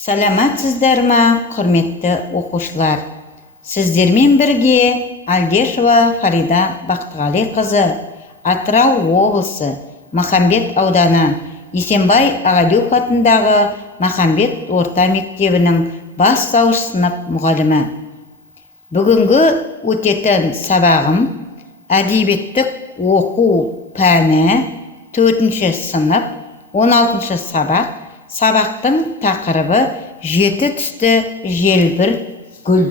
Саламатсыздар ма, құрметті оқушылар? Сіздермен бірге Алдешова Фарида Бақтығалиқызы, Атырау облысы, Махамбет ауданы, Есенбай Ағалиев атындағы Махамбет орта мектебінің бастауыш сынып мұғалімі. Бүгінгі өтетін сабағым әдебиеттік оқу пәні 4-ші сынып 16-шы сабақ. Сабақтың тақырыбы жеті түсті желбір гүл.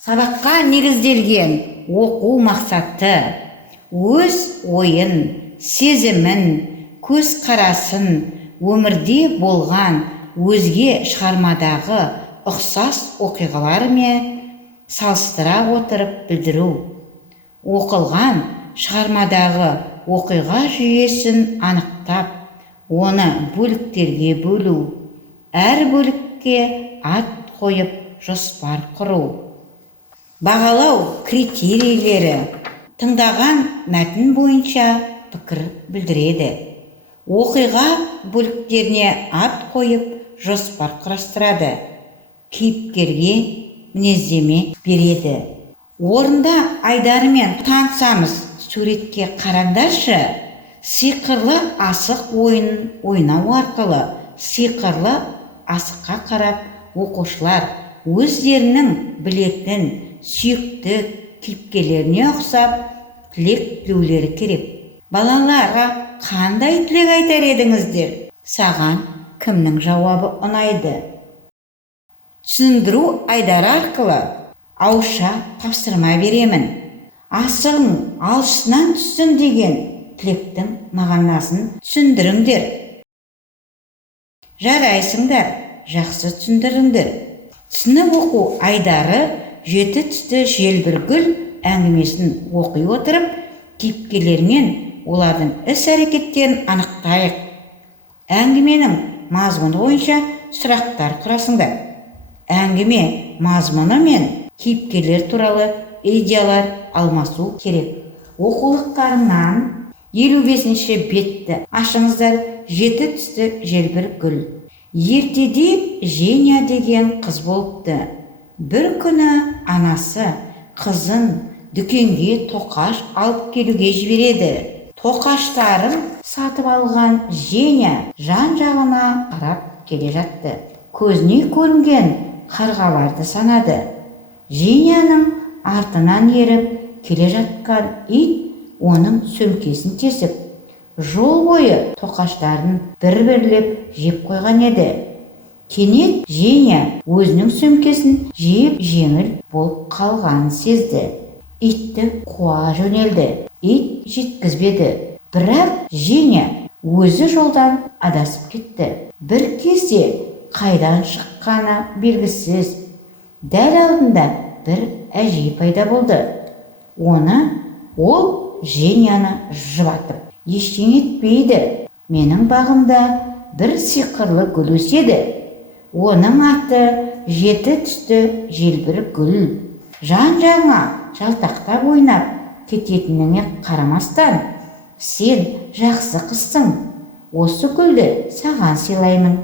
Сабаққа негізделген оқу мақсаты өз ойын, сезімін, көзқарасын өмірде болған өзге шығармадағы ұқсас оқиғалармен салыстыра отырып білдіру. Оқылған шығармадағы оқиға жүйесін анықтап, оны бөліктерге бөлу, әр бөлікке ат қойып жоспар құру. Бағалау критерийлері тыңдаған мәтін бойынша пікір білдіреді. Оқиға бөліктеріне ат қойып жоспар құрастырады. Кейіпкерге мінездеме береді. Орында Айдарымен танысамыз. Суретке қараңдаршы. Сиқырлы асық ойынын ойнау арқылы сиқырлы асыққа қарап оқушылар өздерінің білетін сүйікті кейіпкерлеріне ұқсап тілек тілеулері керек. Балаларға қандай тілек айтар едіңіздер? Саған кімнің жауабы ұнайды? Түсіндіру Айдар арқылы ауызша тапсырма беремін. Асығың алшысынан түссін деген тілектің мағынасын түсіндіріңдер. Жарайсыңдар, жақсы түсіндіріңдер. Түсініп оқу Айдары жеті түсті желбір гүл әңгімесін оқи отырып, кейіпкерлермен олардың іс-әрекеттерін анықтайық. Әңгіменің мазмұны бойынша сұрақтар құрасыңдар. Әңгіме мазмұны мен кейіпкерлер туралы идеялар алмасу керек. Оқулықтарынан 55-ші бетті ашыңыздар. Жеті түсті желбір гүл. Ертеде Женя деген қыз болыпты. Бір күні анасы қызын дүкенге тоқаш алып келуге жібереді. Тоқаштарын сатып алған Женя жан-жағына қарап келе жатты. Көзіне көрінген қарғаларды санады. Женяның артынан еріп келе жатқан ит оның сөмкесін тесіп, жол бойы тоқаштарын бір-бірлеп жеп қойған еді. Кенет Женя өзінің сөмкесін жеп жеңіл болып қалғанын сезді. Итті қуа жөнелді. Ит жеткізбеді. Бірақ Женя өзі жолдан адасып кетті. Бір кезде қайдан шыққаны белгісіз. Дәл алдында бір әжей пайда болды. Ол Женяны жұбатып, ештеңе етпейді. Менің бағымда бір сиқырлы гүл өседі. Оның аты жеті түсті желбір гүл. Жан-жағыңа жалтақтап ойнап кететініңе қарамастан, сен жақсы қызсың. Осы гүлді саған сыйлаймын.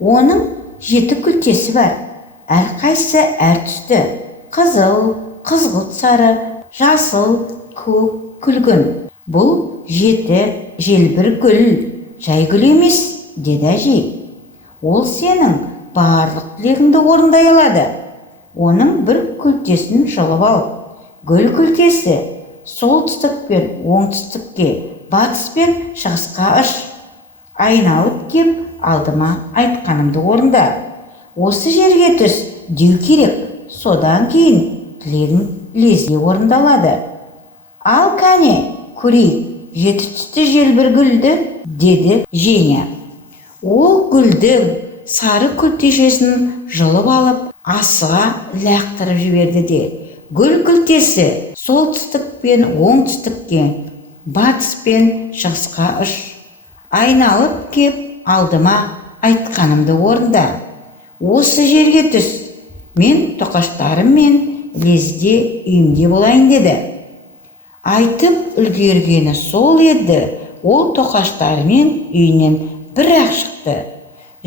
Оның 7 күлтесі бар. Әрқайсысы әр түсті. Қызыл, қызғылт сары, жасыл, көк, күлгін. Бұл 7 желбір гүл, жай гүл емес, деді әжей. Ол сенің барлық тілегіңді орындай алады. Оның бір күлтесін жұлып ал. Гүл күлтесі солтүстік пен оңтүстікке, батыс пен шығысқа ұш. Айналып кеп алдыма айтқанымды орында. Осы жерге түс деу керек. Содан кейін тілегің лезде орындалады. Ал кәне, көрейік жеті түсті желбір гүлді, деді Женя. Ол гүлдің сары күлтешесін жұлып алып, асыға лақтырып жіберді де, гүл күлтесі солтүстік пен оңтүстікке, батыс пен шығысқа ұш. Айналып кеп алдыма айтқанымды орында. Осы жерге түс, мен тоқаштарыммен лезде үйімде болайын деді. Айтып үлгергені сол еді. Ол тоқаштарымен үйінен бір-ақ шықты.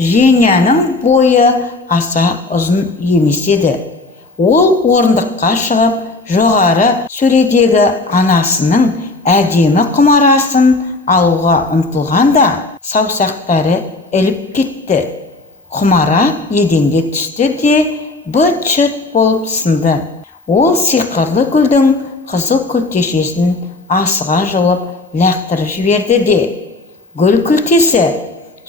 Женяның бойы аса ұзын емес еді. Ол орындыққа шығып, жоғары сөредегі анасының әдемі құмарасын алуға ұмтылғанда, саусақтары іліп кетті. Құмара еденге түсті де быт-шыт болып сынды. Ол сиқырлы гүлдің қызыл күлтешесін асыға жұлып лақтырып жіберді де, гүл күлтесі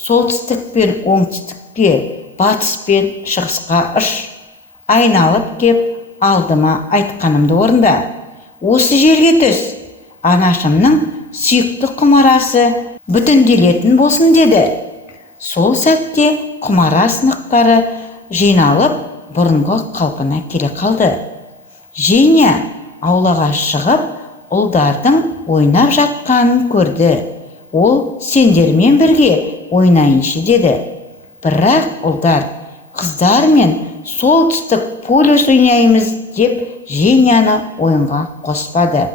солтүстік пен оңтүстікке, батыс пен шығысқа айналып кеп, алдыма айтқанымды орында. Осы жерге түс, анашымның сүйікті құмарасы бүтінделетін болсын деді. Сол сәтте құмара сынықтары жиналып, бұрынғы қалпына келе қалды. Женя аулаға шығып, ұлдардың ойнап жатқанын көрді. Ол сендермен бірге ойнайыншы деді. Бірақ ұлдар, қыздар мен солтүстік полюс ойнаймыз деп Женяны ойынға қоспады.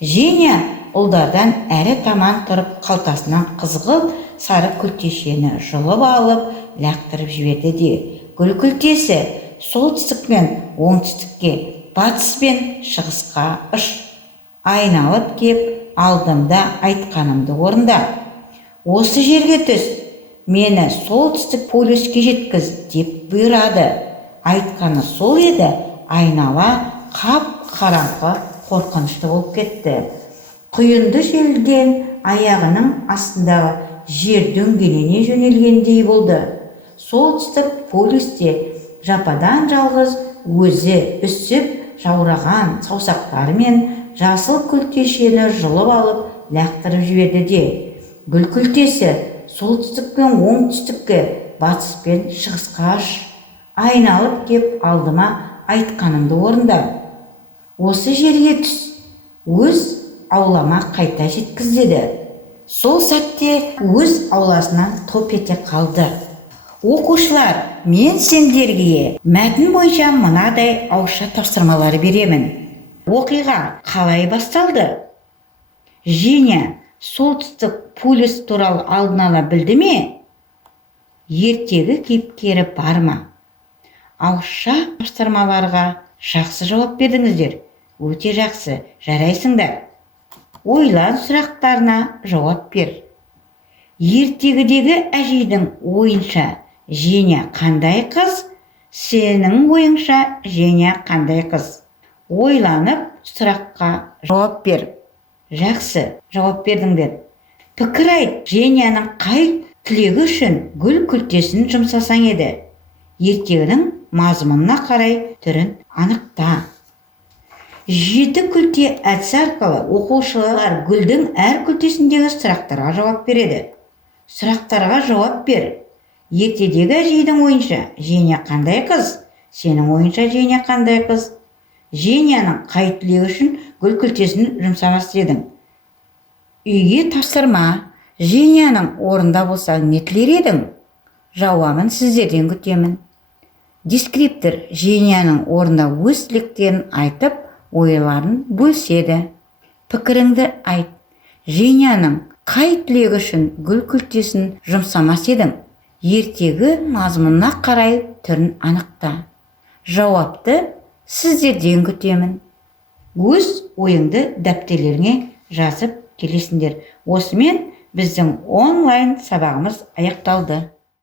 Женя ұлдардан әрі таман тұрып, қалтасынан қызғылт сары күлтешені жұлып алып, лақтырып жіберді де, гүл күлтесі солтүстік пен оңтүстікке, батыс пен шығысқа айналып кеп, алдымда айтқанымды орында. Осы жерге түс, мені солтүстік полюске жеткіз деп бұйырады. Айтқаны сол еді, айнала қап-қараңғы қорқынышты болып кетті. Құйынды желден аяғының астындағы жер дөңгелене жөнелгендей болды. Солтүстік полюсте жападан жалғыз өзі үсіп жаураған саусақтарымен жасыл күлтешені жұлып алып лақтырып жіберді де, гүл күлтесі солтүстік пен оңтүстікке, батыс пен шығысқа айналып кеп, алдыма айтқанымды орында. Осы жерге түс, өз аулама қайта жеткіз деді. Сол сәтте өз ауласынан топ ете қалды. Оқушылар, мен сендерге мәтін бойынша мынадай ауызша тапсырмалар беремін. Оқиға қалай басталды? Женя солтүстік полюс туралы алдын ала білді ме? Ертегі кейіпкері бар ма? Ауызша тапсырмаларға жақсы жауап бердіңіздер. Өте жақсы, жарайсыңдар. Ойлан сұрақтарына жауап бер. Ертегідегі әжейдің ойынша Женя қандай қыз? Сенің ойыңша Женя қандай қыз? Ойланып сұраққа жауап бер. Жақсы, жауап бердіңдер. Пікір айт, Женяның қай тілегі үшін гүл күлтесін жұмсасаң еді? Ертегінің мазмұнына қарай түрін анықта. 7 күлте әдісі арқылы оқушылар гүлдің әр күлтесіндегі сұрақтарға жауап береді. Сұрақтарға жауап бер. Ертедегі әжейдің ойынша Женя қандай қыз? Сенің ойынша Женя қандай қыз? Женяның қай тілегі үшін гүл күлтесін жұмсамас дедің? Үйге тапсырма. Женяның орында болсаң не тілер едің? Жауабын сіздерден күтемін. Дескриптор Женяның орында өз тілектерін айтып, ойларын бөліседі. Пікіріңді айт. Женяның қай тілегі үшін гүл күлтесін жұмсамас едің? Ертегі мазмұнына қарай түрін анықта. Жауапты сіздерден күтемін. Өз ойыңды дәптерлеріңе жазып келесіңдер. Осымен біздің онлайн сабағымыз аяқталды.